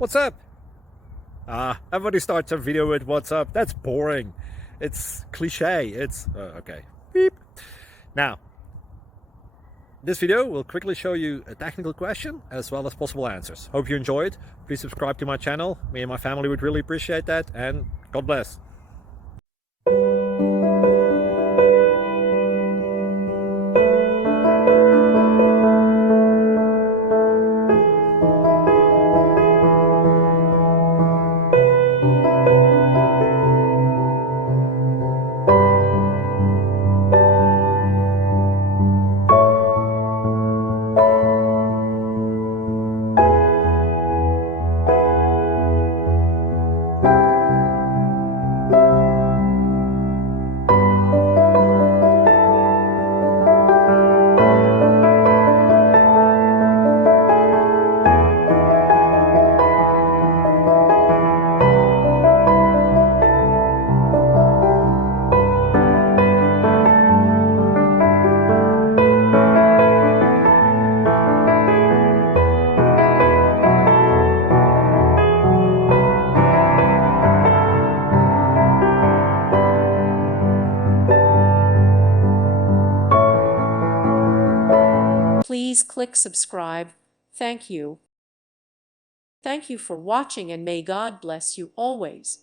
What's up? Everybody starts a video with what's up. That's boring. It's cliche. It's okay. Beep. Now, this video will quickly show you a technical question as well as possible answers. Hope you enjoyed. Please subscribe to my channel. Me and my family would really appreciate that, and God bless. Please click subscribe. Thank you. Thank you for watching, and may God bless you always.